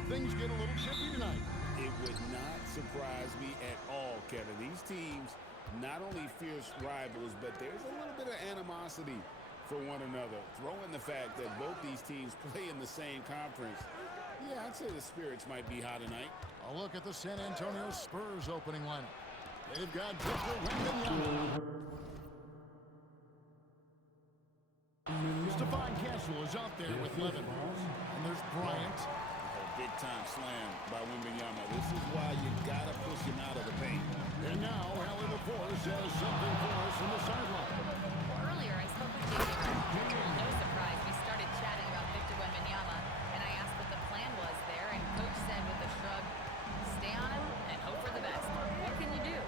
Could things get a little chippy tonight? It would not surprise me at all, Kevin. These teams, not only fierce rivals, but there's a little bit of animosity for one another. Throw in the fact that both these teams play in the same conference. Yeah, I'd say the spirits might be high tonight. A look at the San Antonio Spurs opening lineup. They've got Victor Wembanyama. Stephon Castle is out there with 11. And there's Bryant. Big-time slam by Wembanyama. This is why you got to push him out of the paint. And now, Allie LaForce has something for us from the sideline. Earlier, I spoke with David. No surprise, we started chatting about Victor Wembanyama, and I asked what the plan was there, and Coach said with a shrug, stay on him and hope for the best. What can you do?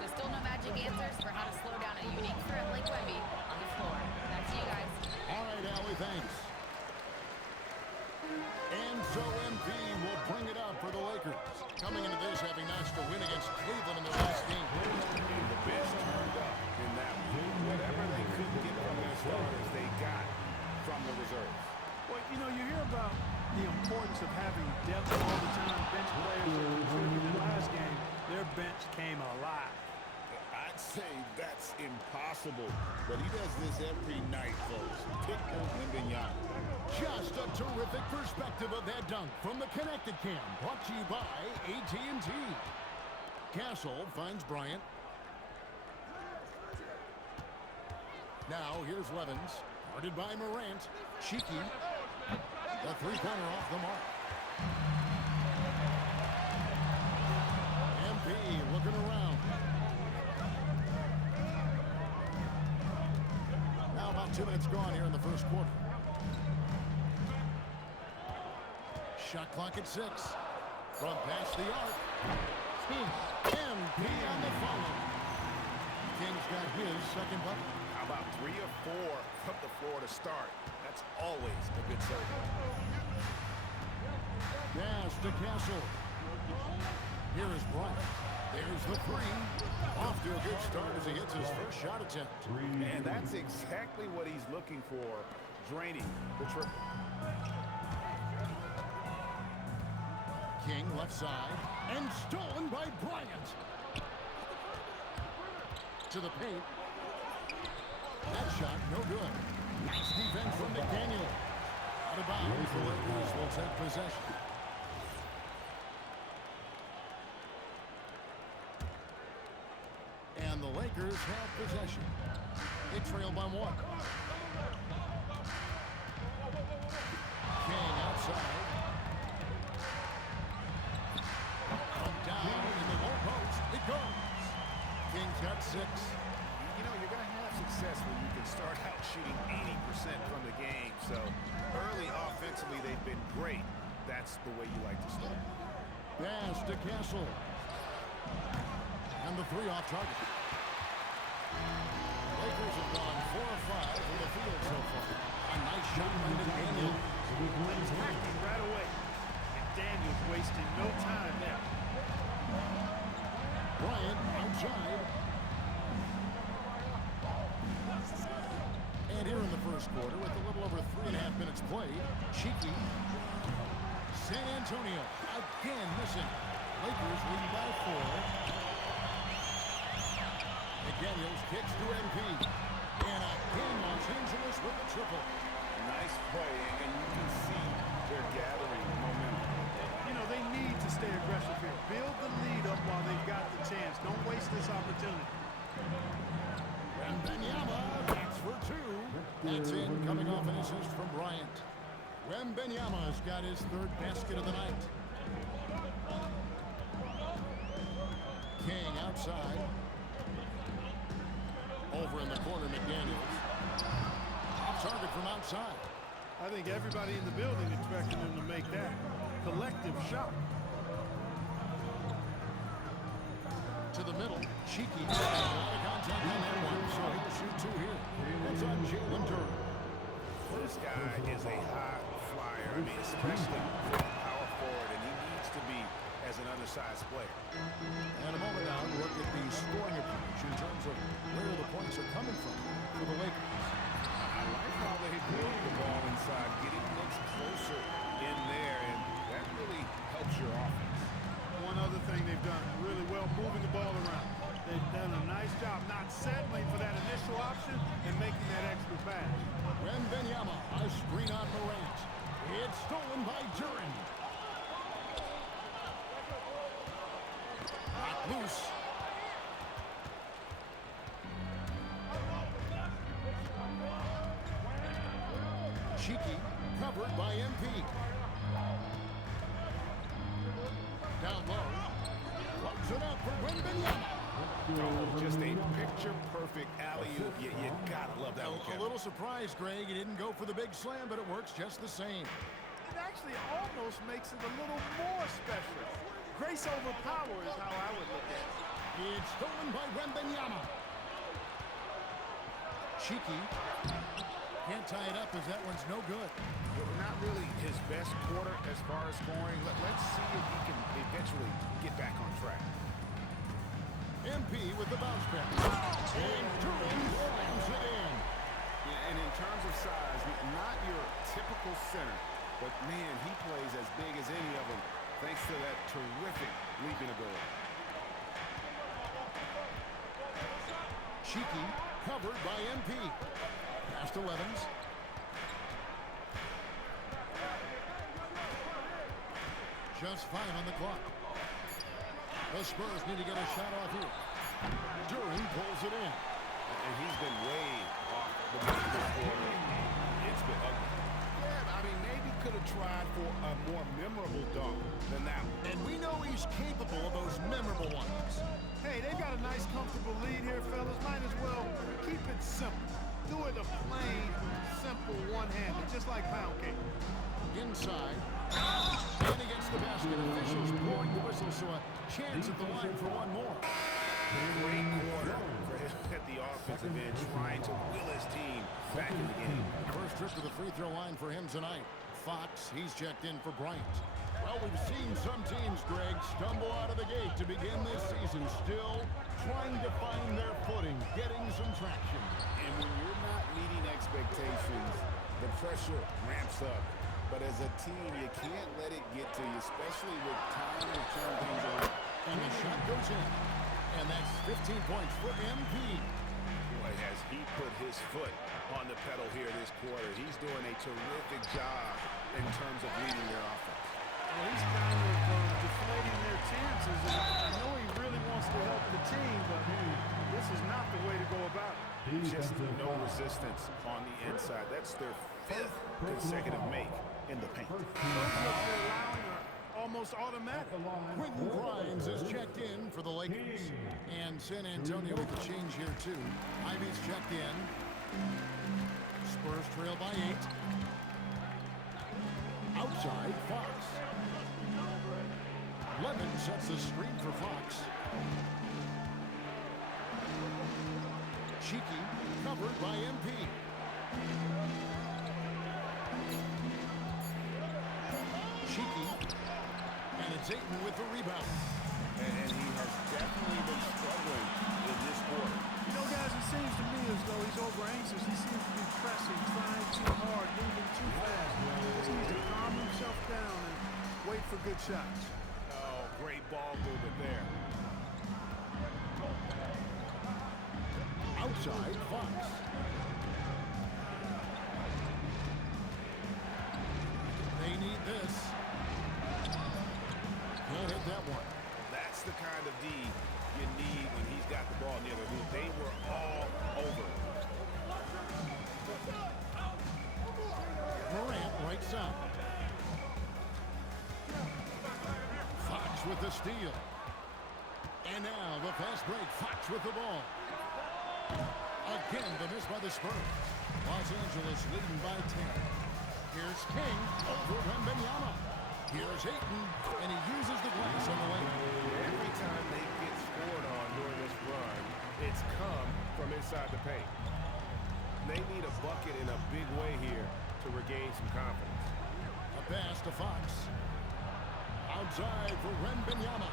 So still no magic answers for how to slow down a unique threat like Wemby on the floor. Back to you guys. All right, Allie, thanks. And so MP will bring it up for the Lakers. Coming into this, having notched a win against Cleveland in their last game. And the bench turned up in that one. Whatever they couldn't get from their starters, they got from the reserves. Well, you know, you hear about the importance of having depth all the time. Bench players that contributed in the last game, their bench came alive. I'd say that's impossible, but he does this every night, folks. Victor Wembanyama. Just a terrific perspective of that dunk from the Connected Cam, brought to you by AT&T. Castle finds Bryant. Now here's Levens, guarded by Morant. Cheeky. The three-pointer off the mark. MP looking around. Now about 2 minutes gone here in the first quarter. Shot clock at 6. From past the arc. King. MP on the follow. King's got his second bucket. How about 3 or 4 from the floor to start? That's always a good serve. Pass to Castle. Here is Bryant. There's the 3. Off to a good start as he hits his first shot attempt. And that's exactly what he's looking for, draining the triple. King left side. And stolen by Bryant. To the paint. That shot, no good. Nice defense from McDaniel. Out of bounds, the Lakers will take possession. And the Lakers have possession. They trail by 1. King outside. From down in the low post, it goes. King's got 6. You know, you're going to have success when you can start out shooting 80% from the game. So early offensively, they've been great. That's the way you like to start. Pass to Castle. And the 3 off target. Lakers have gone 4 or 5 from the field so far. A nice shot by McDaniel. Attacking right away. And Daniels wasting no time now. Bryant outside. And here in the first quarter, with a little over 3.5 minutes played, Cheeky. San Antonio again missing. Lakers lead by 4. McDaniels kicks to MP. And again, Los Angeles with a triple. Nice play, and you can see they're gathering momentum. You know, they need to stay aggressive here. Build the lead up while they've got the chance. Don't waste this opportunity. Wembanyama, that's for 2. That's in, coming off an assist from Bryant. Wembanyama's got his 3rd basket of the night. King outside. Over in the corner, McDaniels. Off target from outside. I think everybody in the building expecting him to make that collective shot. To the middle. Cheeky. A lot of contact on that one, so he'll shoot 2 here. That's on Jalen Durham. This guy is a high flyer. I mean, especially for a power forward, and he needs to be as an undersized player. And a moment now to look at the scoring approach in terms of where the points are coming from for the Lakers. I like how they build the ball inside, getting looks closer in there, and that really they've done really well moving the ball around. They've done a nice job not settling for that initial option and making that extra pass. Wembanyama, a screen on Morant. It's stolen by Duran. Knocked loose. Cheeky, covered by MP. Down low. Plugs it up for Wembanyama. Oh, just a picture-perfect alley-oop. You gotta love that one, A Kevin. little surprised, Greg. He didn't go for the big slam, but it works just the same. It actually almost makes it a little more special. Grace over power is how I would look at it. It's stolen by Wembanyama. Cheeky. Can't tie it up as that one's no good. Not really his best quarter as far as scoring. Let's see if he can eventually get back on track. MP with the bounce back. And Duran slams it in. Yeah, and in terms of size, not your typical center, but man, he plays as big as any of them thanks to that terrific leaping ability. Cheeky covered by MP. Pass to Levens. Just 5 on the clock. The Spurs need to get a shot off here. Duran pulls it in. And he's been way off the mark this quarter. It's been ugly. Yeah, I mean, maybe could have tried for a more memorable dunk than that one. And we know he's capable of those memorable ones. Hey, they've got a nice, comfortable lead here, fellas. Might as well keep it simple. Do it a plain, simple one-handed, just like pound cake. Inside. And against the basket. Officials blowing the whistle, so a chance at the line for one more. Great quarter for him at the offensive end, trying to will his team back in the game. First trip to the free throw line for him tonight. Fox, he's checked in for Bryant. Well, we've seen some teams, Greg, stumble out of the gate to begin this season, still trying to find their footing, getting some traction. And when you're not meeting expectations, the pressure ramps up. But as a team, you can't let it get to you, especially with time to turn things around. And the shot goes in. And that's 15 points for MP. Boy, has he put his foot on the pedal here this quarter. He's doing a terrific job in terms of leading their offense. Well, he's kind of deflating their chances. And I know he really wants to help the team, but this is not the way to go about it. Just no resistance on the inside. That's their 5th consecutive make in the paint. Those looks they're allowing are almost automatic. Quentin Grimes is checked in for the Lakers. And San Antonio with the change here, too. Ivy's checked in. Spurs trail by 8. Outside, Fox. Levin sets the screen for Fox. Cheeky, covered by MP. Cheeky, and it's Ayton with the rebound. And he has definitely been struggling in this quarter. You know, guys, it seems to me as though he's over anxious. He seems to be pressing, trying too hard, moving too fast. He just needs to calm himself down and wait for good shots. Oh, great ball movement there. Outside, Fox. They need this. Can't hit that one. That's the kind of D you need when he's got the ball near the hoop. They were all over. Morant right side. Fox with the steal. And now the fast break. Fox with the ball. Again, the miss by the Spurs. Los Angeles leading by 10. Here's King over Wembanyama. Here's Ayton, and he uses the glass on the lane. Every time they get scored on during this run, it's come from inside the paint. They need a bucket in a big way here to regain some confidence. A pass to Fox. Outside for Wembanyama.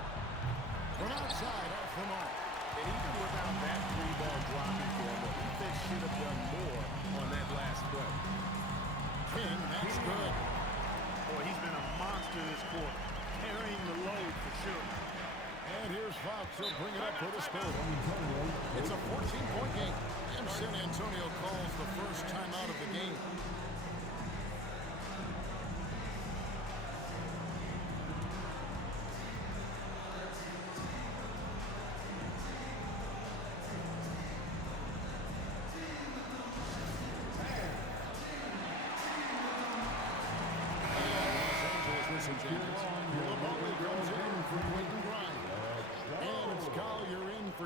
From outside, off the mark. And even without that 3-ball dropping for him, the defense should have done more on that last play. King, that's good. Boy, he's been a monster this quarter, carrying the load for sure. And Fox will bring it up for the Spurs. It's a 14-point game. And San Antonio calls the first timeout of the game.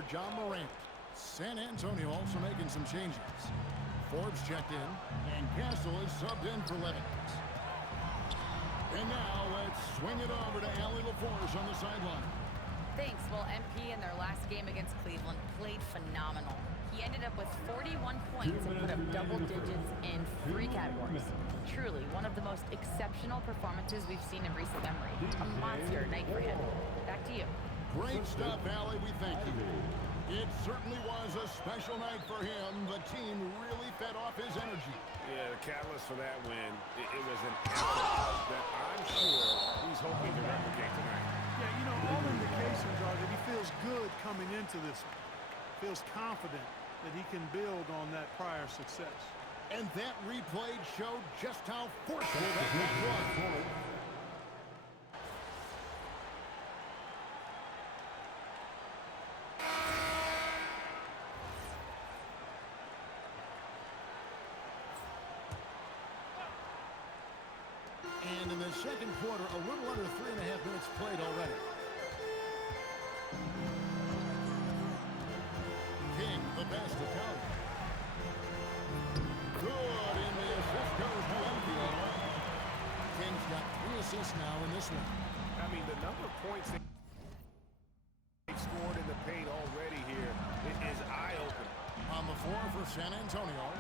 John Morant. San Antonio also making some changes. Forbes checked in, and Castle is subbed in for Levens. And now let's swing it over to Allie LaForce on the sideline. Thanks. Well, MP in their last game against Cleveland played phenomenal. He ended up with 41 points and put up double digits in 3 categories. Truly one of the most exceptional performances we've seen in recent memory. A monster night for him. Back to you. Great stuff, Allie. We thank you. It certainly was a special night for him. The team really fed off his energy. Yeah, the catalyst for that win, it was an effort that I'm sure he's hoping to replicate tonight. Yeah, you know, all indications are that he feels good coming into this one. Feels confident that he can build on that prior success. And that replay showed just how forceful that was. And in the second quarter, a little under 3.5 minutes played already. King, the pass to Kelly. Good, and the assist goes to Wembanyama. King's got 3 assists now in this one. I mean, the number of points they've scored in the paint already here, it is eye-opening. On the floor for San Antonio,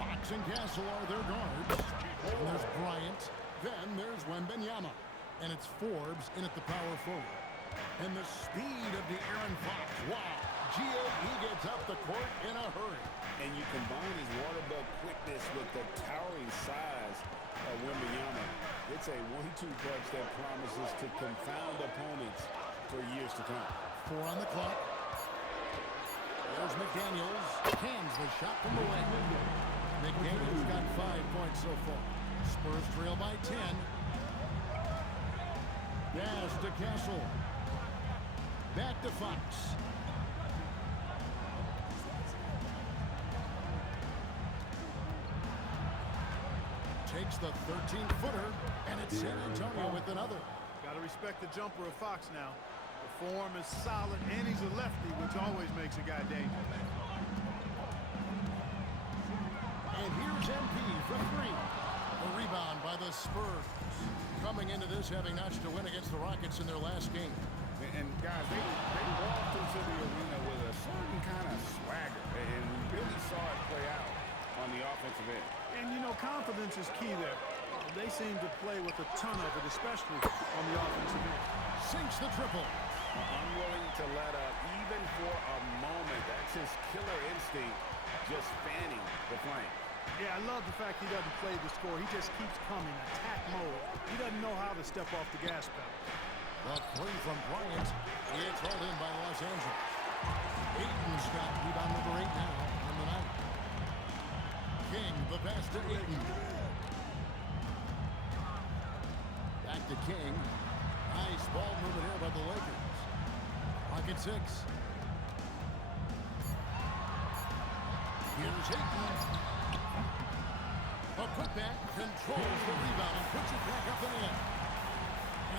Fox and Castle are their guards. And there's Bryant. Then there's Wembanyama. And it's Forbes in at the power forward. And the speed of the Aaron Fox. Wow. He gets up the court in a hurry. And you combine his water bug quickness with the towering size of Wembanyama. It's a 1-2 punch that promises to confound opponents for years to come. 4 on the clock. There's McDaniels. Cans the shot from the wing. McDaniels got 5 points so far. Spurs trail by 10. Pass to Castle. Back to Fox. Takes the 13-footer, and it's San Antonio with another. Got to respect the jumper of Fox now. The form is solid, and he's a lefty, which always makes a guy dangerous. And here's MP for 3. A rebound by the Spurs. Coming into this having notched a win against the Rockets in their last game. And guys, they walked into the arena with a certain kind of swagger, and we really saw it play out on the offensive end. And, you know, confidence is key there. They seem to play with a ton of it, especially on the offensive end. Sinks the triple. Unwilling to let up even for a moment. That's his killer instinct, just fanning the flame. Yeah, I love the fact he doesn't play the score. He just keeps coming, attack mode. He doesn't know how to step off the gas pedal. The 3 from Bryant. It's held in by Los Angeles. Ayton's got rebound number 8 now on the night. King, the pass to Ayton. Back to King. Nice ball movement here by the Lakers. Pocket 6. Here's Ayton. A putback controls the rebound and puts it back up and in.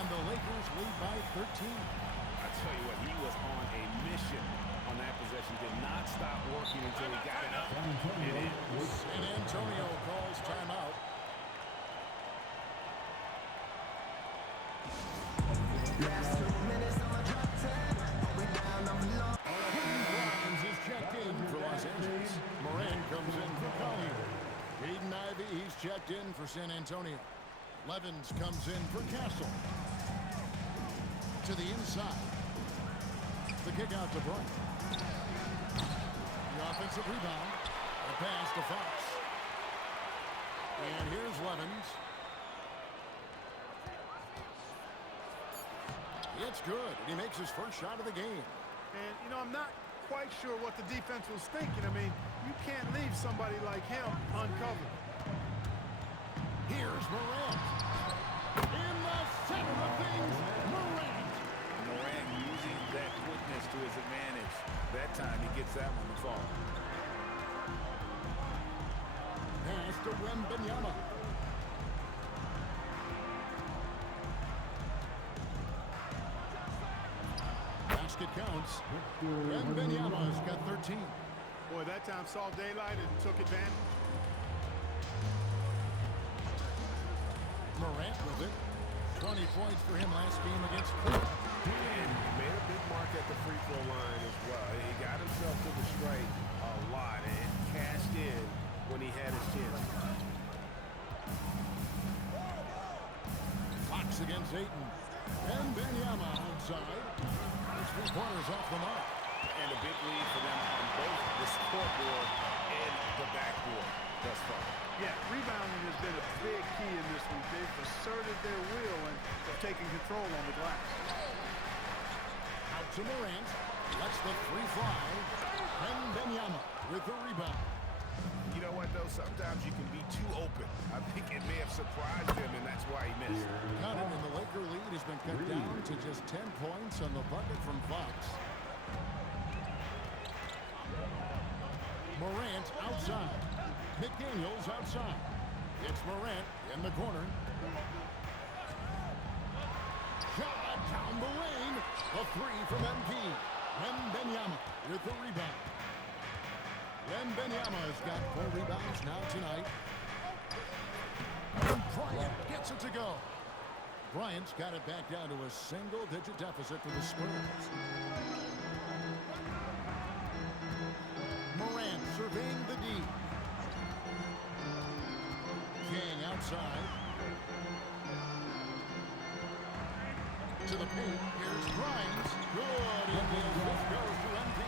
And the Lakers lead by 13. I tell you what, he was on a mission on that possession. Did not stop working until he got it up. San Antonio calls timeout. Grimes is checked in for Los Angeles. Moran comes in for Collier. Aiden Ivey, he's checked in for San Antonio. Levens comes in for Castle. To the inside. The kick out to Bryant. The offensive rebound. A pass to Fox. And here's Levens. It's good, and he makes his first shot of the game. And, you know, I'm not quite sure what the defense was thinking. I mean, you can't leave somebody like him uncovered. Here's Morant. In the center of things, Morant. Morant using that quickness to his advantage. That time he gets that one to fall. Pass to Wembanyama. Basket counts. Wembanyama's got 13. Boy, that time saw daylight and took advantage. Morant with it. 20 points for him last game against Cleveland. And he made a big mark at the free throw line as well. He got himself to the strike a lot and cashed in when he had his chance. Fox against Ayton. Wembanyama outside. His three-pointers off the mark. And a big lead for them on both the scoreboard and the backboard thus far. Yeah, rebounding has been a big key in this one. They've asserted their will and have taken control on the glass. Out to Morant. Lets the three fly. Wembanyama with the rebound. You know what, though? Sometimes you can be too open. I think it may have surprised him, and that's why he missed. Got it, and the Laker lead has been cut down to just 10 points on the bucket from Fox. Morant outside. McDaniels outside. It's Morant in the corner. Shot down the lane. A three from MP. Wembanyama with the rebound. Wembanyama's got 4 rebounds now tonight. And Bryant gets it to go. Bryant's got it back down to a single-digit deficit for the Spurs. Morant surveying the D. King outside. To the paint. Here's Grimes. Good. This goes to MP.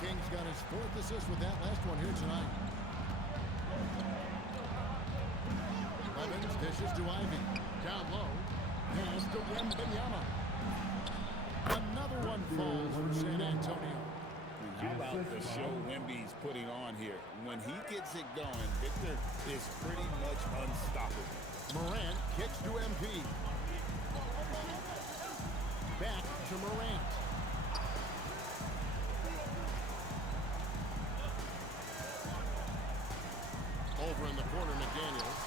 King's got his 4th assist with that last one here tonight. Evans dishes to Ivy. Down low. Pass to Wembanyama. Another one falls for San Antonio. How about the show Wemby's putting on here? When he gets it going, Victor is pretty much unstoppable. Morant kicks to MP. Back to Morant. Over in the corner, McDaniels.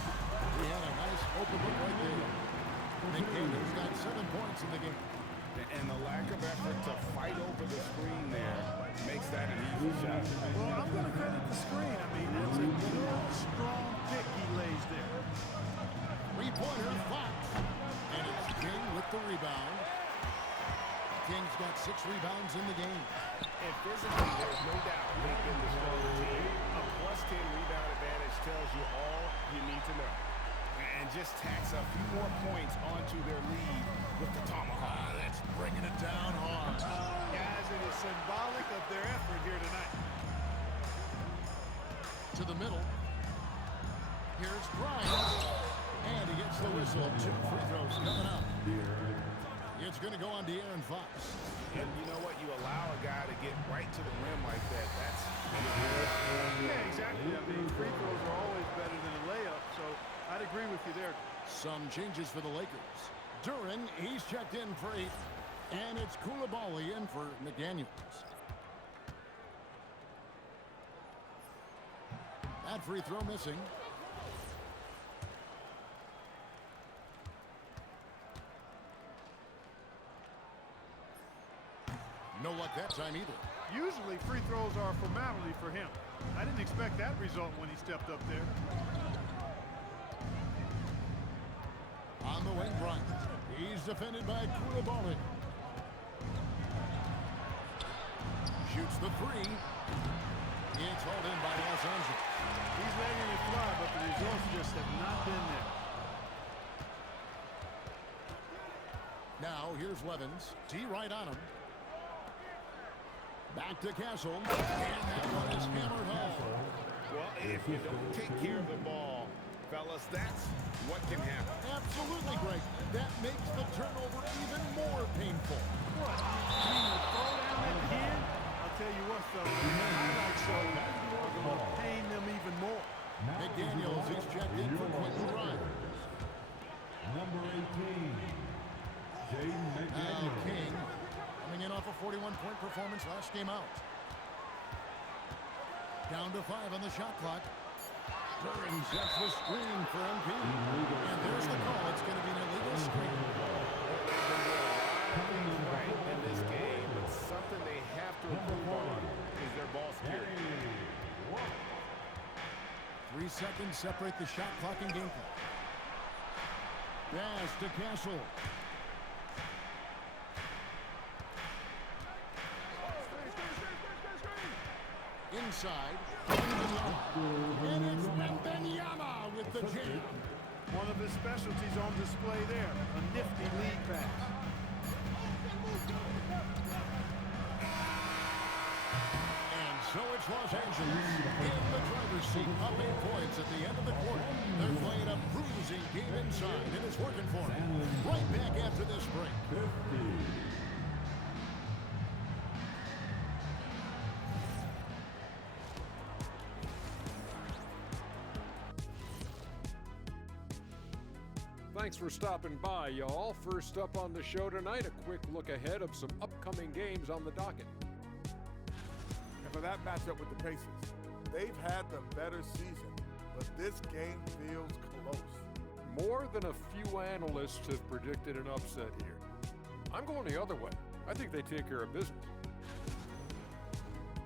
He had a nice open look right there. McDaniels got 7 points in the game. And the lack of effort to fight over the screen there makes that an easy shot. Well, I'm going to credit the screen. I mean, that's a good, strong pick he lays there. Three-pointer, Fox. And it's King with the rebound. King's got 6 rebounds in the game. And physically, there's no doubt they've been the stronger team. A +10 rebound advantage tells you all you need to know. And just tacks a few more points onto their lead with the tomahawk. That's bringing it down hard. Guys, it is symbolic of their effort here tonight. To the middle. Here's Bryant. And he gets the whistle. 2 free throws coming up. It's going to go on De'Aaron Fox. And you know what? You allow a guy to get right to the rim like that. That's Yeah, exactly. I mean, free throws are always better than a layup, so I'd agree with you there. Some changes for the Lakers. Duren, he's checked in for 8. And it's Koulibaly in for McDaniels. That free throw missing. No luck that time either. Usually free throws are a formality for him. I didn't expect that result when he stepped up there. On the wing, Bryant. He's defended by Koulibaly. Shoots the 3. It's hauled in by Los Angeles. He's letting it fly, but the results just have not been there. Now here's Levins. T right on him. Back to Castle. And that one is hammered home. Well, if you don't take care of the ball, fellas, that's what can happen. Absolutely great. That makes the turnover even more more painful. What? You mean the throwdown at the end? I'll tell you what, fellas, the highlight show are going to pain them even more. McDaniels is checked in for Quentin Grimes. Number 18, Jaden Now McDaniels. King coming in off a 41-point performance last game out. Down to 5 on the shot clock. Curran sets the screen for MP. And there's the call. It's going to be an illegal screen. Right in this game, but something they have to improve on is their ball security. 3 seconds separate the shot clock and game clock. Pass to Castle. Inside. And it's Wembanyama with the jam. One of his specialties on display there, a nifty lead pass. And so it's Los Angeles in the driver's seat, up 8 points at the end of the quarter. They're playing a bruising game inside, and it's working for them. Right back after this break. 50. Thanks for stopping by, y'all. First up on the show tonight, a quick look ahead of some upcoming games on the docket. And for that matchup with the Pacers, they've had the better season, but this game feels close. More than a few analysts have predicted an upset here. I'm going the other way. I think they take care of business.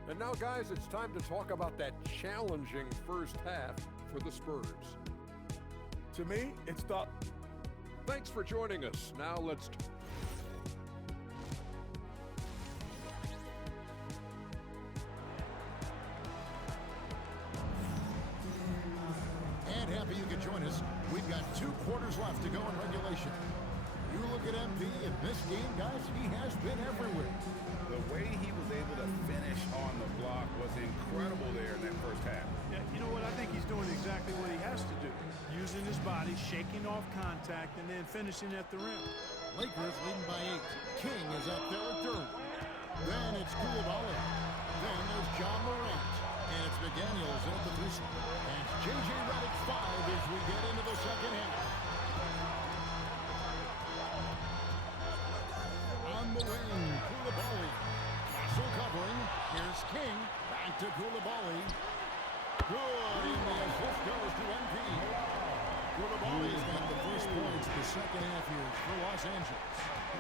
And now, guys, it's time to talk about that challenging first half for the Spurs. To me, it's the... Thanks for joining us. Now let's... And happy you could join us. We've got 2 quarters left to go in regulation. You look at MP in this game, guys, he has been everywhere. The way he was able to finish on the block was incredible there in that first half. Yeah, you know what? I think he's doing exactly what he has to do. Using his body, shaking off contact, and then finishing at the rim. Lakers leading by 8. King is up there at third. Then it's Koulibaly. Then there's John Morant. And it's McDaniels at the 3 slot. And it's J.J. Redick's 5 as we get into the second half. On the wing, Koulibaly. Castle covering. Here's King. Back to Koulibaly. Good. And the assist goes to MP. Koulibaly's got the first points the second half here for Los Angeles.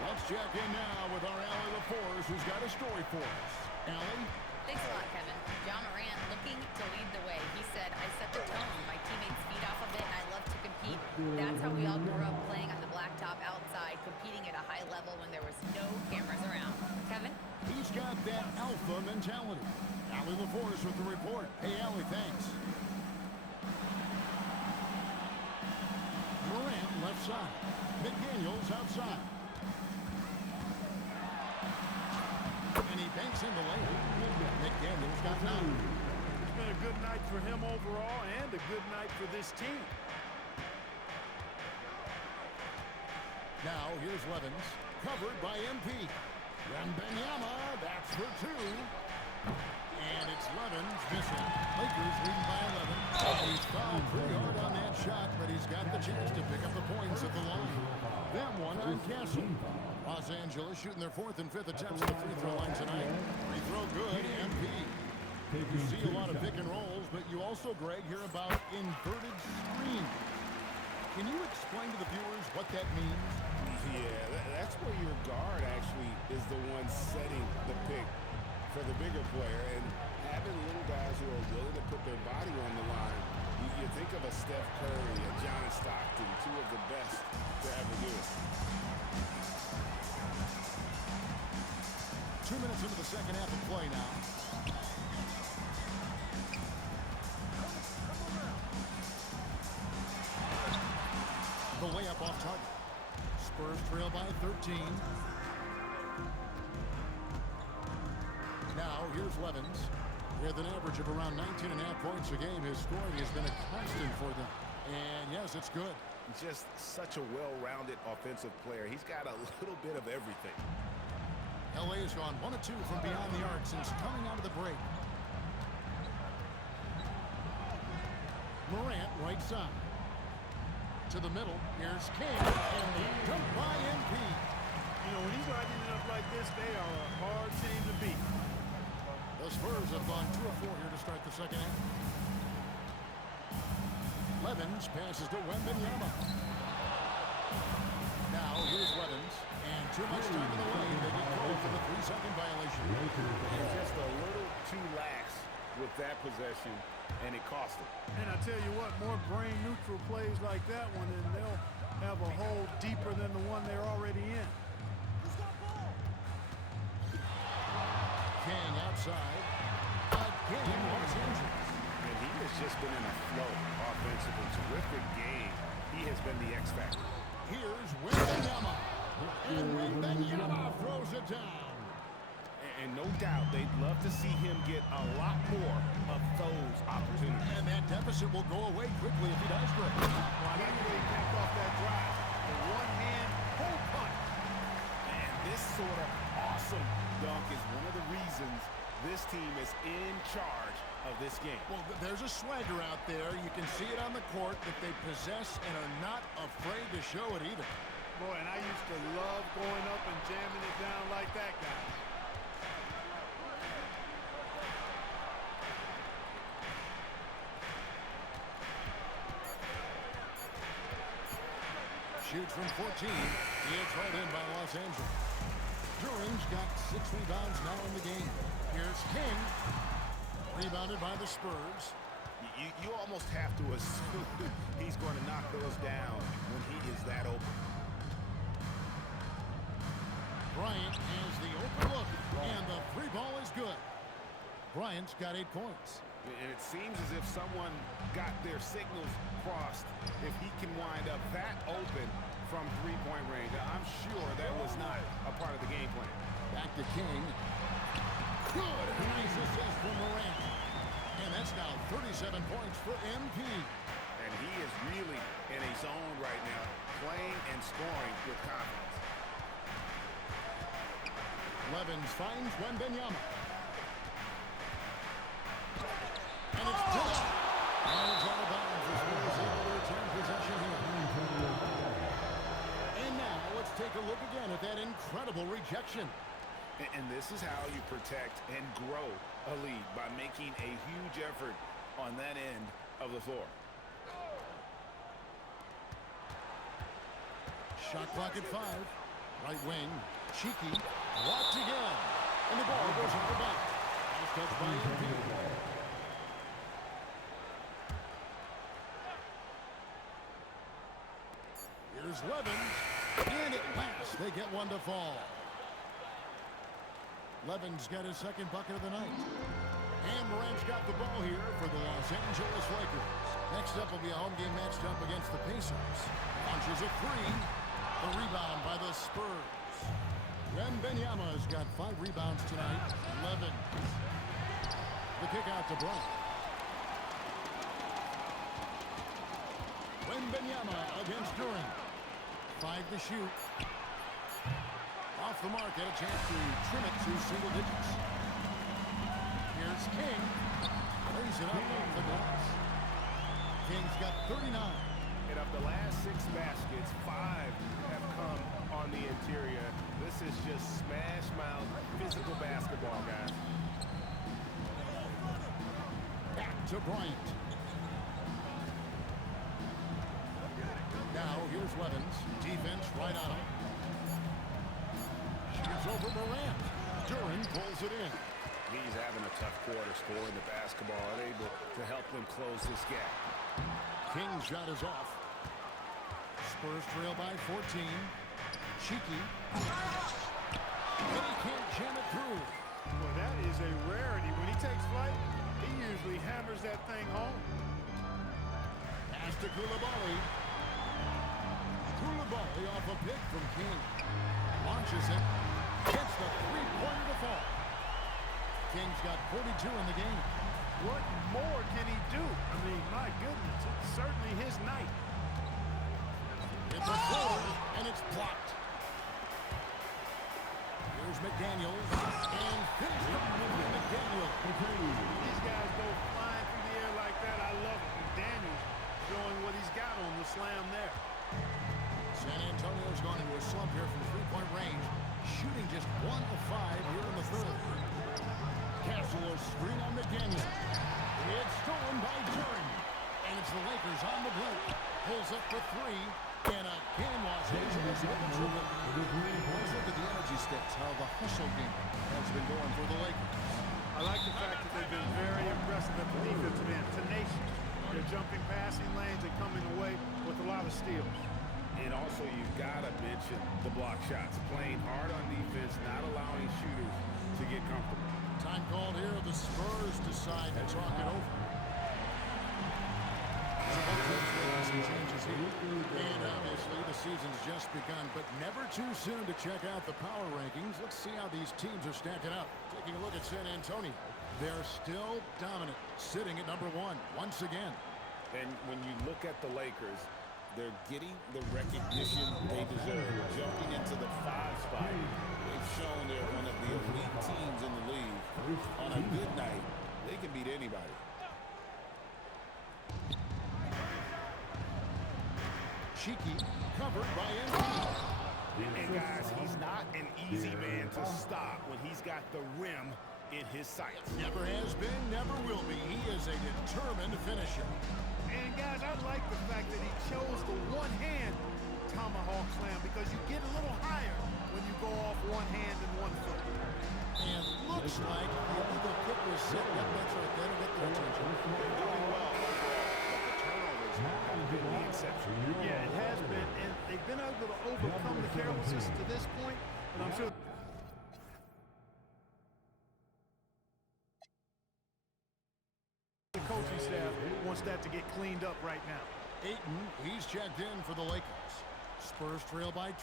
Let's check in now with our Allie LaForce, who's got a story for us. Allie? Thanks a lot, Kevin. John Morant looking to lead the way. He said, I set the tone. My teammates feed off of it, and I love to compete. That's how we all grew up, playing on the blacktop outside, competing at a high level when there was no cameras around. Kevin? He's got that alpha mentality. Allie LaForce with the report. Hey, Allie, thanks. Morant left side. McDaniels outside. And he banks in the lane. McDaniels got 9. It's been a good night for him overall and a good night for this team. Now here's Levens, covered by MP. Wembanyama, that's for 2. And it's Levens missing. Lakers leading by 11. He's fouled pretty hard on that shot, but he's got the chance to pick up the points at the line. Then one on Castle. Los Angeles shooting their 4th and 5th attempts at the free throw line tonight. Free throw good, MP. You see a lot of pick and rolls, but you also, Greg, hear about inverted screen. Can you explain to the viewers what that means? Yeah, that's where your guard actually is the one setting the pick for the bigger player, and having little guys who are willing to put their body on the line. You think of a Steph Curry, a John Stockton, 2 of the best to ever do it. 2 minutes into the second half of play now. The layup off target. Spurs trail by 13. Now here's Levens. With an average of around 19.5 points a game, his scoring has been a constant for them. And yes, it's good. just such a well-rounded offensive player. He's got a little bit of everything. LA has gone 1 of 2 from beyond the arc since coming out of the break. Morant right side. To the middle. Here's King. And the dunk by MP. You know, when he's lighting it up like this, they are a hard team to beat. The Spurs have gone 2 of 4 here to start the second half. Levens passes to Wembanyama. Now here's Levens. And too much time in the lane. They get called for the 3-second violation. He's just a little too lax with that possession, and it cost him. And I tell you what, more brain-neutral plays like that one, and they'll have a hole deeper than the one they're already in. King outside. Again, Los Angeles. And he has just been in a flow offensively. Terrific game. He has been the X factor. Here's Wembanyama. And Wembanyama throws it down. And no doubt they'd love to see him get a lot more of those opportunities. And that deficit will go away quickly if he does great. Well, I like the way he capped off that drive. The one-hand hole punch. And this sort of awesome dunk is one of the reasons this team is in charge of this game. Well, there's a swagger out there. You can see it on the court that they possess and are not afraid to show it either. Boy, and I used to love going up and jamming it down like that guy. Shoots from 14. He is hauled in by Los Angeles. Duran's got 6 rebounds now in the game. Here's King. Rebounded by the Spurs. You almost have to assume he's going to knock those down when he is that open. Bryant has the open look, and the 3 ball is good. Bryant's got 8 points. And it seems as if someone got their signals crossed if he can wind up that open from 3-point range. I'm sure that was not a part of the game plan. Back to King. Good. Nice assist from Morant. And that's now 37 points for MP. And he is really in a zone right now, playing and scoring with confidence. Levens finds Wembanyama. And it's tipped. And it's out of bounds. The Spurs able to return possession here. And now let's take a look again at that incredible rejection. And this is how you protect and grow a lead, by making a huge effort on that end of the floor. Shot clock at 5. Right wing. Cheeky. Blocked again. And the ball goes out of bounds. Last touch by MP. Here's Levens. And at last they get one to fall. Levens got his second bucket of the night. And Morant's got the ball here for the Los Angeles Lakers. Next up will be a home game matched up against the Pacers. Launches a 3. The rebound by the Spurs. Wembanyama's got 5 rebounds tonight. Levens. The kick out to Bryant. Wembanyama against Duran. 5 to shoot. Off the mark, had a chance to trim it to single digits. Here's King. Lays it up off the glass. King's got 39. And of the last 6 baskets, 5 have come on the interior. This is just smash mouth physical basketball, guys. Back to Bryant. Now here's Levens. Defense right on him. Shoots over Morant. Duran pulls it in. He's having a tough quarter scoring the basketball, unable to help them close this gap. King's shot is off. Spurs trail by 14. Cheeky. And he can't jam it through. Well, that is a rarity. When he takes flight, he usually hammers that thing home. Pass to Koulibaly. Koulibaly off a pick from King. Launches it. Gets the 3-pointer to fall. King's got 42 in the game. What more can he do? I mean, my goodness, it's certainly his night. It's a floater, and it's blocked. Here's McDaniels, and finished up with McDaniels. These guys go flying through the air like that. I love it. McDaniels showing what he's got on the slam there. San Antonio's gone into a slump here from three-point range, shooting just 1 of 5 here in the third. Castle a screen on McDaniels. It's stolen by Duren. And it's the Lakers on the break. Pulls up for 3. And again, Los Angeles with the triple. Let's look at the energy stats, how the hustle game has been going for the Lakers. I like the fact that they've been very aggressive at the defensive end, tenacious. They're jumping passing lanes and coming away with a lot of steals. And also, you've got to mention the block shots. Playing hard on defense, not allowing shooters to get comfortable. Time called here. The Spurs decide to talk it over. Some changes here. And obviously, the season's just begun, but never too soon to check out the power rankings. Let's see how these teams are stacking up. Taking a look at San Antonio. They're still dominant, sitting at number 1 once again. And when you look at the Lakers, they're getting the recognition they deserve. Jumping into the 5 spot, they've shown they're one of the elite teams in the league. On a good night, they can beat anybody. Cheeky, covered by Embiid. And guys, he's not an easy man to stop when he's got the rim in his sights. Never has been, never will be. He is a determined finisher. And guys, I like the fact that he chose the one-hand tomahawk slam because you get a little higher when you go off one hand and 1 foot. And looks like the illegal kick was set. That's right there to get their attention. They're doing well overall, but the turnovers have been the exception. Yeah, it has been, and they've been able to overcome the carelessness to this point, and I'm sure the coaching staff wants that to get cleaned up right now. Ayton, he's checked in for the Lakers. Spurs trail by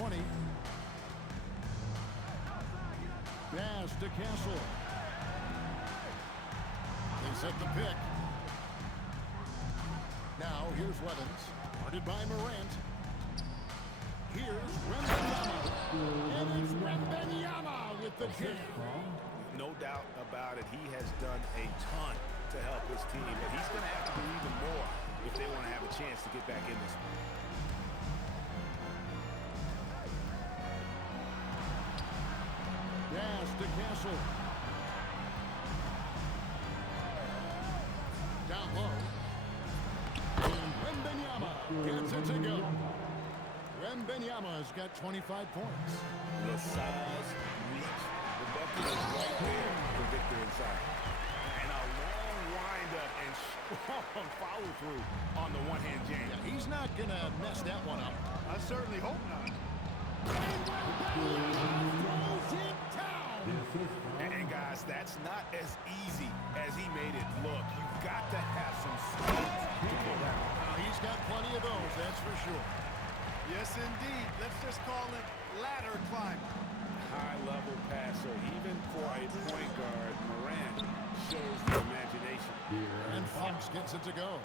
20. Pass to Castle. They set the pick. Now here's Levens. Guarded by Morant. Here's Wembanyama. And it's Wembanyama with the kick. No doubt about it, he has done a ton to help his team, but he's going to have to do even more if they want to have a chance to get back in this one. Pass to Castle. Down low. And Wembanyama gets it to go. Wembanyama's got 25 points. The size, reach, the bucket is right there for Victor inside. And a long windup and strong follow-through on the one-hand jam. Yeah, he's not going to mess that one up. I certainly hope not. Throws it down. And guys, that's not as easy as he made it look. You've got to have some skills to pull that off. Now, he's got plenty of those, that's for sure. Yes, indeed. Let's just call it ladder climbing. High-level passer, even for a point guard. Morant shows the imagination. And Fox gets it to go.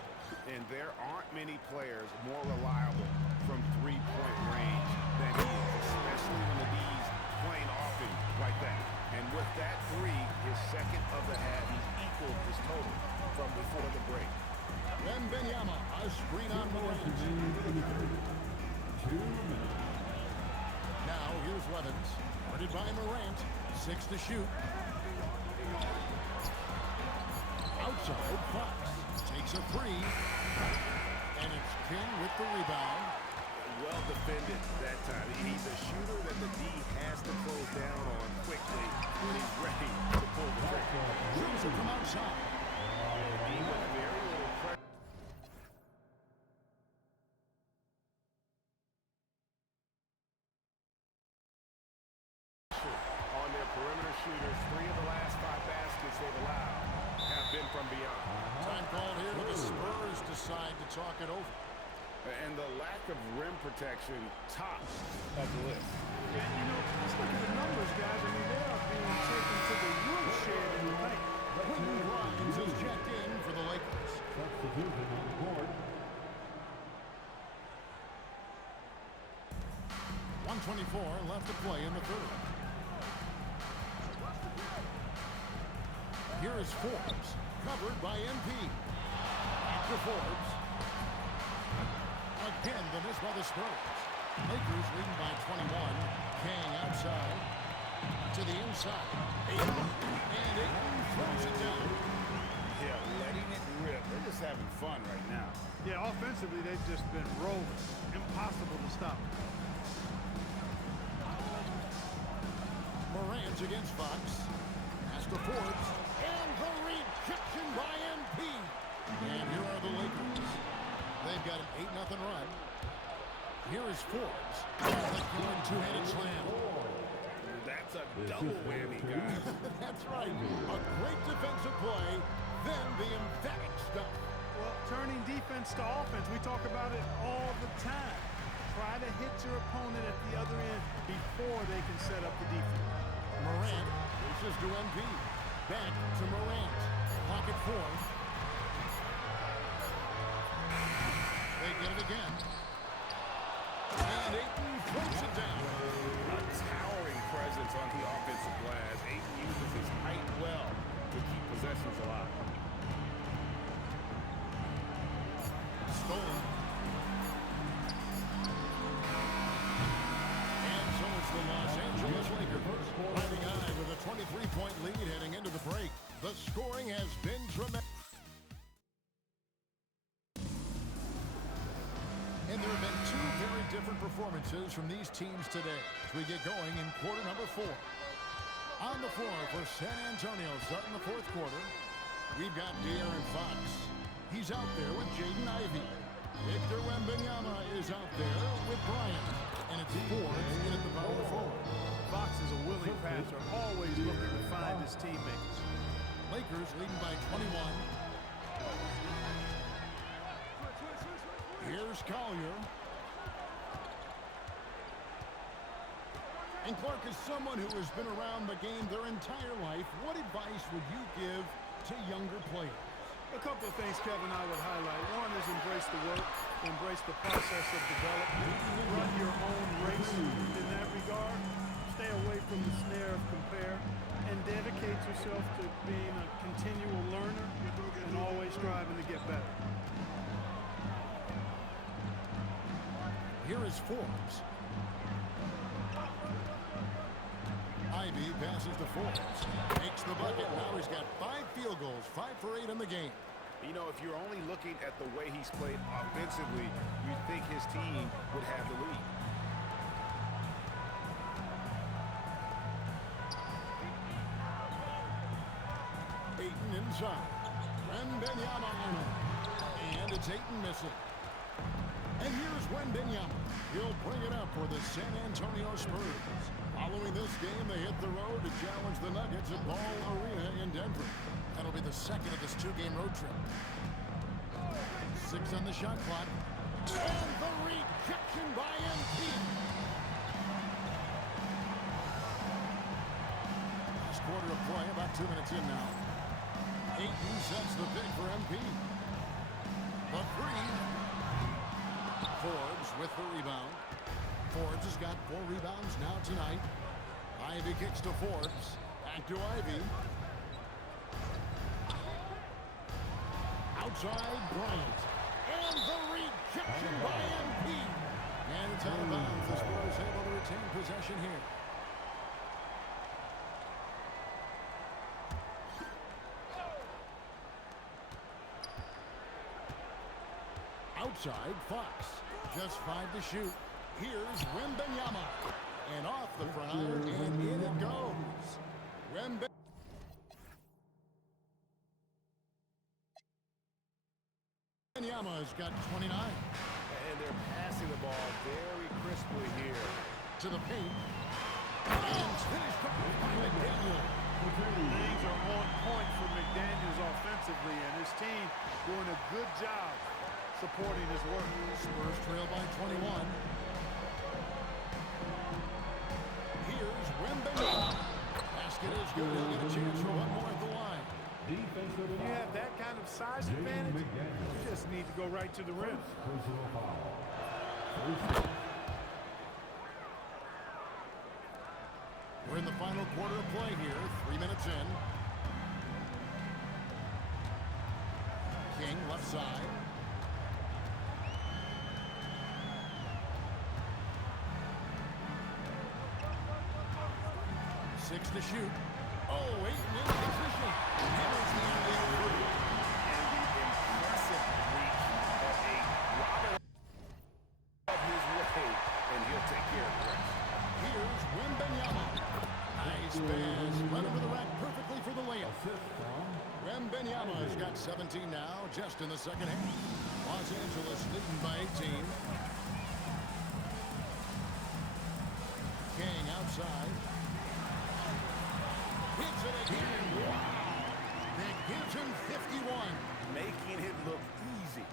And there aren't many players more reliable from three-point range than he is, especially when the D's playing often like that. And with that 3, his second of the half, he's equaled his total from before the break. Wembanyama, a screen on Morant. Now here's Levens, guarded by Morant. 6 to shoot. Outside, Fox takes a 3. And it's King with the rebound. Well defended that time. He's a shooter that the D has to close down on quickly when he's ready to pull the trigger. Shoots it from outside. He with very little pressure. On their perimeter shooters, 3 of the last 5 baskets they've allowed have been from beyond. Time called here. The Spurs decide to talk it over. And the lack of rim protection tops of the list. Yeah, you know, let's look at the numbers, guys. I mean, they are being taken to the woodshed in the paint. Quentin Grimes is checked in for the Lakers. Substitution on the court. 2:24 left to play in the third. Here is Forbes, covered by MP. Back to Forbes. Again, the miss by the Spurs. Lakers leading by 21. King outside. To the inside. Ayton. And Ayton throws it down. Yeah, letting it rip. They're just having fun right now. Yeah, offensively, they've just been rolling. Impossible to stop. Morant against Fox. Pass to Forbes. And the rejection by MP. And here are the Lakers. They've got an 8-0 run. Here is Forbes. The good two-handed slam. That's a double whammy, guys. That's right. A great defensive play, then the emphatic stuff. Well, turning defense to offense, we talk about it all the time. Try to hit your opponent at the other end before they can set up the defense. Morant reaches to MP. Back to Morant. Pocket four. They get it again. And Ayton throws it down. A towering presence on the offensive glass. Ayton uses his height well to keep possessions alive. Stolen. And so it's the Los Angeles Lakers riding high with a 23-point lead heading into the break. The scoring has been tremendous. And there have been two very different performances from these teams today as we get going in quarter number 4. On the floor for San Antonio starting the fourth quarter, we've got De'Aaron Fox. He's out there with Jaden Ivey. Victor Wembanyama is out there with Bryant. And it's Forbes in at the power forward. Fox is a willing passer, always looking to find his teammates. Lakers leading by 21. Here's Collier. And Clark, is someone who has been around the game their entire life, what advice would you give to younger players? A couple of things, Kevin, I would highlight. One is embrace the work, embrace the process of development. Run your own race in that regard. Stay away from the snare of compare. And dedicate yourself to being a continual learner and always striving to get better. Here is Forbes. Ivy passes to Forbes. Makes the bucket. Now he's got 5 field goals, 5 for 8 in the game. You know, if you're only looking at the way he's played offensively, you'd think his team would have the lead. Ayton inside. Wembanyama on him. And it's Ayton missing. And here's Wembanyama. He'll bring it up for the San Antonio Spurs. Following this game, they hit the road to challenge the Nuggets at Ball Arena in Denver. That'll be the second of this 2-game road trip. 6 on the shot clock. And the rejection by MP. Last quarter of play, about 2 minutes in now. Ayton sets the pick for MP. The 3. Forbes with the rebound. Forbes has got 4 rebounds now tonight. Ivy kicks to Forbes. Back to Ivy. Outside Bryant. And the rejection by MP. And it's out of bounds. The Spurs able to retain possession here. Outside Fox. Just 5 to shoot. Here's Wembanyama. And off the front iron, and in it goes. Wembanyama's got 29. And they're passing the ball very crisply here. To the paint. And finished up by McDaniel. Things are on point for McDaniels offensively, and his team doing a good job supporting his work. Spurs trail by 21. Here's Wembanyama. Basket is good. He'll get a chance for one more at the line. Defensive When you have that kind of size advantage, you just need to go right to the rim. personal foul. We're in the final quarter of play here, 3 minutes in. King, left side. 6 to shoot. Oh, 8 in position. Hammers the alley-oop. And the impressive reach of a Robert of his way, and he'll take care of the rest. Here's Wembanyama. Nice pass. Run over the rack perfectly for the layup. Wembanyama has got 17 now, just in the second half. Los Angeles leading by 18. King outside. Hits it again. Wow. That gives him 51. Making it look easy.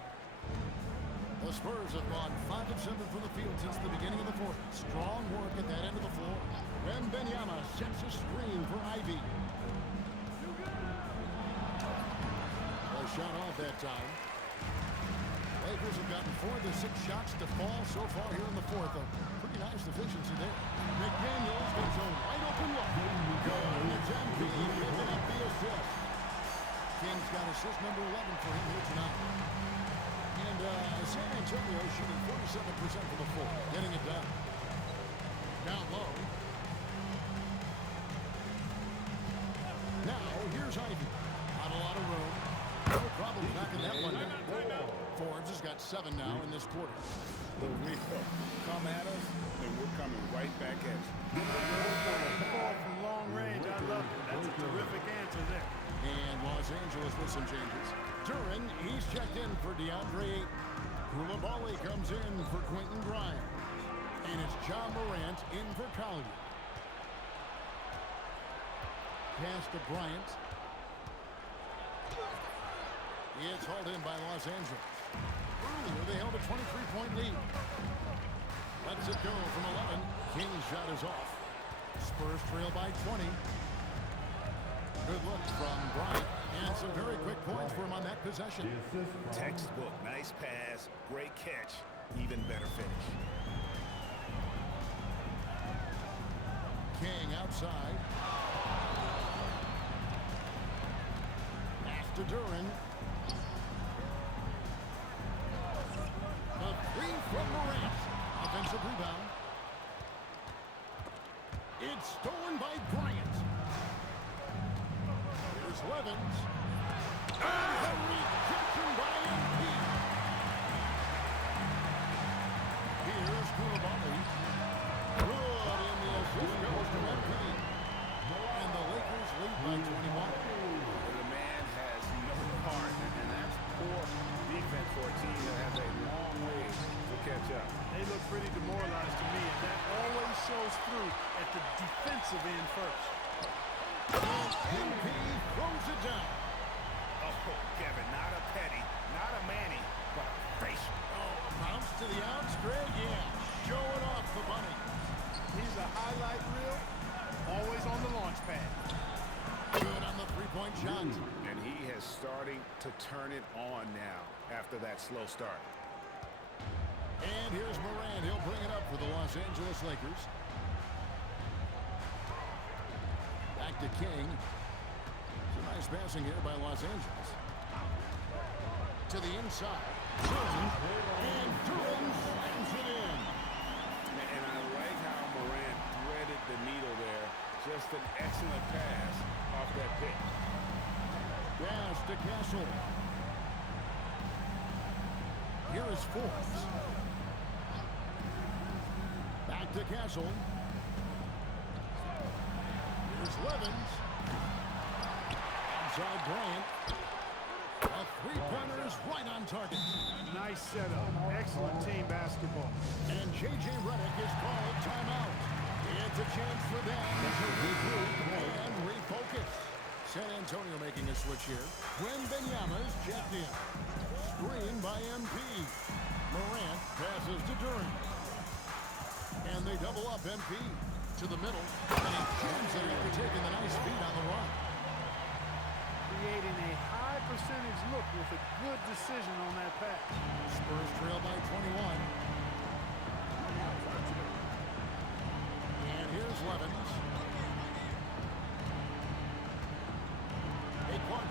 The Spurs have gone 5 of 7 from the field since the beginning of the fourth. Strong work at that end of the floor. Wembanyama sets a screen for Ivy. A shot off that time. Lakers have gotten 4 of the 6 shots to fall so far here in the fourth. A pretty nice efficiency there. McDaniels gets a wide open look. Good. It's MP picking up the assist. King's got assist number 11 for him here tonight. And San Antonio shooting 47% from the floor, getting it done. Down low. Now, here's Ivy. Not a lot of room. No problem knocking that one down. Forbes has got 7 now in this quarter. The real come at us, and we're coming right back at you. Ball from long range, I love it. That's a terrific answer there. And Los Angeles with some changes. Duran, he's checked in for DeAndre Ayton. Koulibaly comes in for Quentin Grimes. And it's John Morant in for Collier. Pass to Bryant. It's hauled in by Los Angeles. Earlier, they held a 23-point lead. Lets it go from 11. King's shot is off. Spurs trail by 20. Good look from Bryant. And some very quick points for him on that possession. Textbook, nice pass, great catch, even better finish. King outside. Pass to Duran. The three from Morant. Offensive rebound. It's stolen by Bryant. Here's Levens. And the rejection by MP. Here's Koulibaly. Good, and the assist goes to MP. And the Lakers lead by 21. The man has no heart, and that's poor defense for a team that has a long way to catch up. They look pretty demoralized to me, and that always shows through at the defensive end first. MP throws it down. Oh, Kevin, not a Petty, not a Manny, but a facial. Oh, bounce to the outs, Greg. Yeah, showing off the bunny. He's a highlight reel, always on the launch pad. Good on the three-point shot. And he is starting to turn it on now after that slow start. And here's Morant. He'll bring it up for the Los Angeles Lakers. Back to King. Some nice passing here by Los Angeles. To the inside. Duran. And Duran slams it in. And I like how Morant threaded the needle there. Just an excellent pass off that pick. Pass to Castle. Here is Forbes. Back to Castle. Here's Levens. Inside Bryant. A three-pointer is right on target. Nice setup. Excellent team basketball. And J.J. Redick is called timeout. It's a chance for them to regroup and refocus. San Antonio making a switch here. Wembanyama's checked in. Screen by MP. Morant passes to Duran. And they double up MP to the middle. And he jams it after taking the nice feed on the run. Creating a high percentage look with a good decision on that pass. Spurs trail by 21. And here's Levens.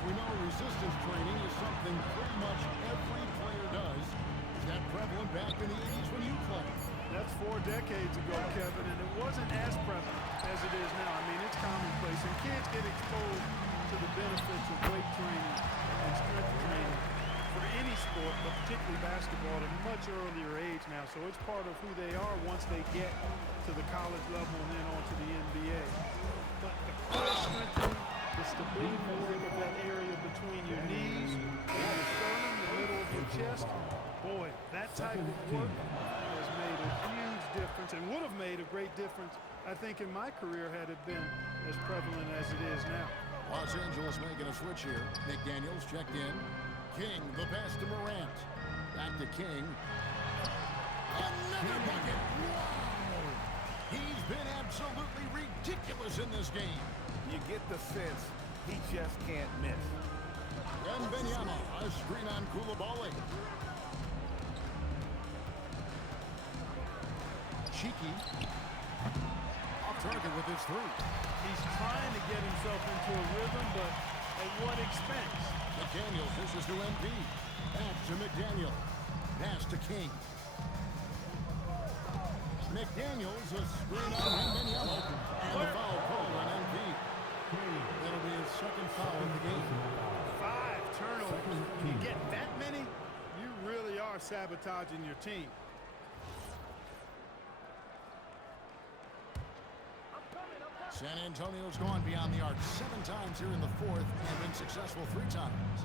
We know resistance training is something pretty much every player does. Is that prevalent back in the 80s when you played? That's 4 decades ago, Kevin, and it wasn't as prevalent as it is now. I mean, it's commonplace, and kids get exposed to the benefits of weight training and strength training for any sport, but particularly basketball, at a much earlier age now. So it's part of who they are once they get to the college level and then on to the NBA. But the core strengthening, the stability work of that area between your knees and your sternum, the middle of your chest, boy, that type of work has made a huge difference and would have made a great difference, I think, in my career had it been as prevalent as it is now. Los Angeles making a switch here. McDaniels checked in. King, the pass to Morant. Back to King. Another bucket. Wow! He's been absolutely ridiculous in this game. You get the sense he just can't miss. Wembanyama, a screen on Coulibaly. Cheeky. Off target with his three. He's trying to get himself into a rhythm, but at what expense? McDaniels dishes to MP. Back to McDaniels. Pass to King. McDaniels, a screen on Wembanyama. And a foul called on MP. That'll be his second foul in the game. 5 turnovers. You get that many, you really are sabotaging your team. San Antonio's gone beyond the arc 7 times here in the fourth and been successful 3 times.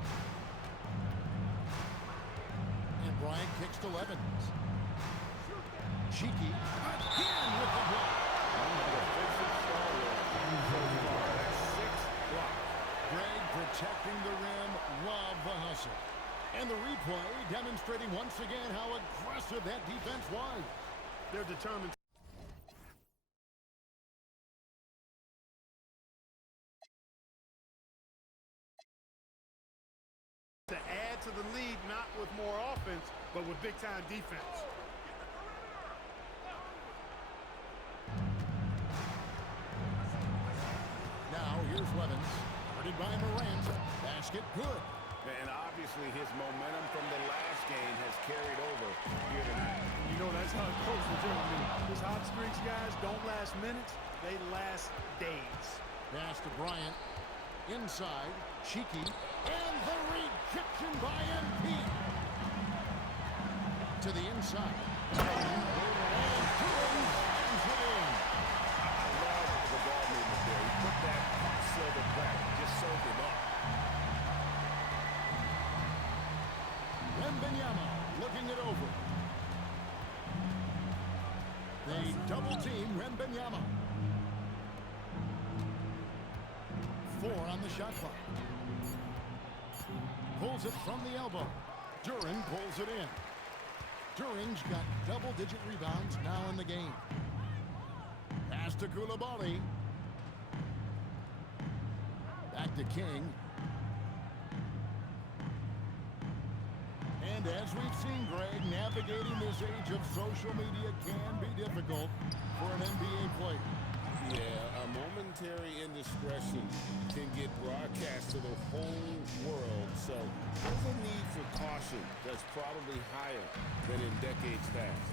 And Bryant kicks to Levens. Cheeky again with the block. Greg protecting the rim, love the hustle. And the replay demonstrating once again how aggressive that defense was. They're determined to add to the lead, not with more offense, but with big-time defense. Now here's Levens, guarded by Morant. Basket good. And obviously his momentum from the last game has carried over here tonight. You know that's how it goes with him. I mean, his hot streaks, guys, don't last minutes, they last days. Pass to Bryant. Inside, Cheeky. And the rejection by MP. To the inside. And Durham slams it in. I love the ball movement there. He put that silver back, just served him up. Wembanyama looking it over. They double team Wembanyama. 4 on the shot clock. Pulls it from the elbow. Duran pulls it in. Duran's got double-digit rebounds now in the game. Pass to Coulibaly. Back to King. And as we've seen, Greg, navigating this age of social media can be difficult for an NBA player. Yeah, a momentary indiscretion can get broadcast to the whole world, so there's a need for caution that's probably higher than in decades past.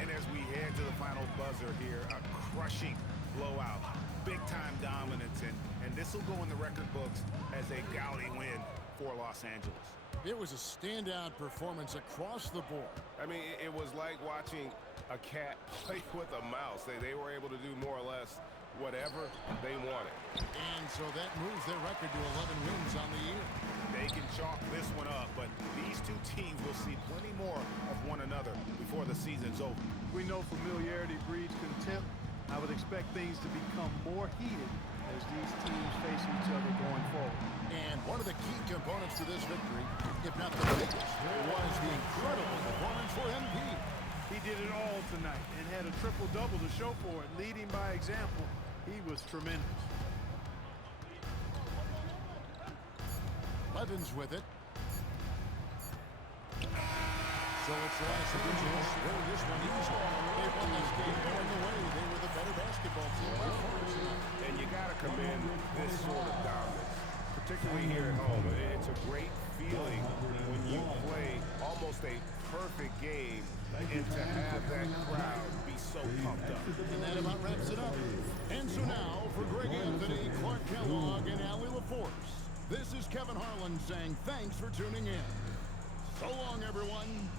And as we head to the final buzzer here, a crushing blowout, big-time dominance, and this will go in the record books as a gaudy win for Los Angeles. It was a standout performance across the board. I mean, it was like watching a cat play with a mouse. They were able to do more or less whatever they wanted. And so that moves their record to 11 wins on the year. They can chalk this one up, but these two teams will see plenty more of one another before the season's over. We know familiarity breeds contempt. I would expect things to become more heated as these teams face each other going forward. And one of the key components to this victory, if not the biggest, was the incredible performance for MP. He did it all tonight and had a triple-double to show for it. Leading by example, he was tremendous. Levens with it. So it's the last division. Win this one easy. They won this game going the way. They were the better basketball team by far tonight. And you got to commend this sort of dominance, particularly here at home. It's a great feeling when you play almost a perfect game and to have that crowd be so pumped up. And that about wraps it up. And so now, for Greg Anthony, Clark Kellogg, and Allie LaForce, this is Kevin Harlan saying thanks for tuning in. So long, everyone.